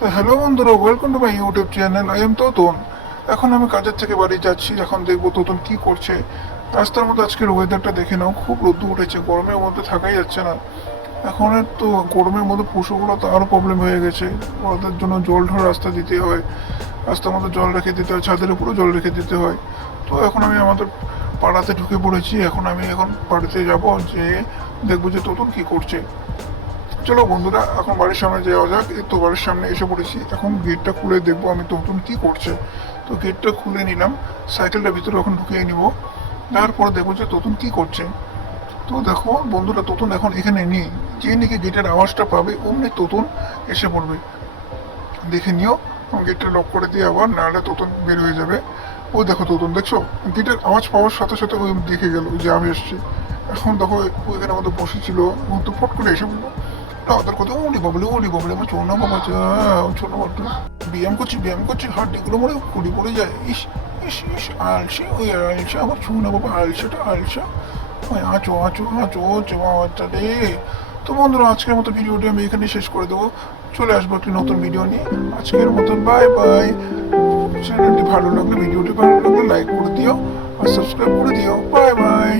তো হ্যালো বন্ধুরা, welcome to my YouTube channel. I am Totan. এখন আমি কাজের থেকে বাড়ি যাচ্ছি। এখন দেখবো তোতন কি করছে। রাস্তার মধ্যে আজকের ওয়েদারটা দেখে নাও, খুব রোদ্দুর উঠেছে, গরমের মধ্যে থাকাই যাচ্ছে না। এখন তো গরমের মধ্যে পশুগুলো তো আরও প্রবলেম হয়ে গেছে। ওদের জন্য জল ঢাল রাস্তা দিতে হয়, রাস্তার মধ্যে জল রেখে দিতে হয়, ছাদের উপরেও জল রেখে দিতে হয়। তো এখন আমি আমাদের পাড়াতে ঢুকে পড়েছি। এখন বাড়িতে যাব, যে দেখবো যে তোতন কি করছে। চলো বন্ধুরা, এখন বাড়ির সামনে যাওয়া যাক। এই তো বাড়ির সামনে এসে পড়েছি। এখন গেটটা খুলে দেখবো আমি তোতন কি করছে। তো গেটটা খুলে নিলাম, সাইকেলটা ভিতরে এখন ঢুকিয়ে নিব। তারপরে দেখবো যে তোতন কি করছে। তো দেখো বন্ধুরা, তোতন এখন এখানে নেই। যে নাকি গেটের আওয়াজটা পাবে অমনি তোতন এসে পড়বে। দেখে নিও, গেটটা লক করে দিয়ে আবার, নাহলে তোতন বের হয়ে যাবে। ও দেখো তোতন, দেখছো গেটের আওয়াজ পাওয়ার সাথে সাথে ওই দেখে গেল যে আমি এসেছি। এখন দেখো ওইখানে আমাদের বসেছিল, ও তো ফট করে এসে বললো ওদের কথা, উলি বাবলে আমার ছোট না বাবা, ছোট বাচ্চা ব্যায়াম করছি, হাড্ডিগুলো মনে খুঁড়ি পড়ে যায়। ইস ইস ইস, আলসে ওই আলসে, আমার ছোট না বাবা, আলসা ওই আঁচো বাচ্চা রে। তো বন্ধুরা, আজকের মতো ভিডিওটি আমি এখানে শেষ করে দেবো। চলে আসবো একটি নতুন ভিডিও নিয়ে। আজকের মতন বাই বাই। চ্যানেলটি ভালো লাগলে, ভিডিওটি ভালো লাগলে লাইক করে দিও আর সাবস্ক্রাইব করে দিও। Bye bye.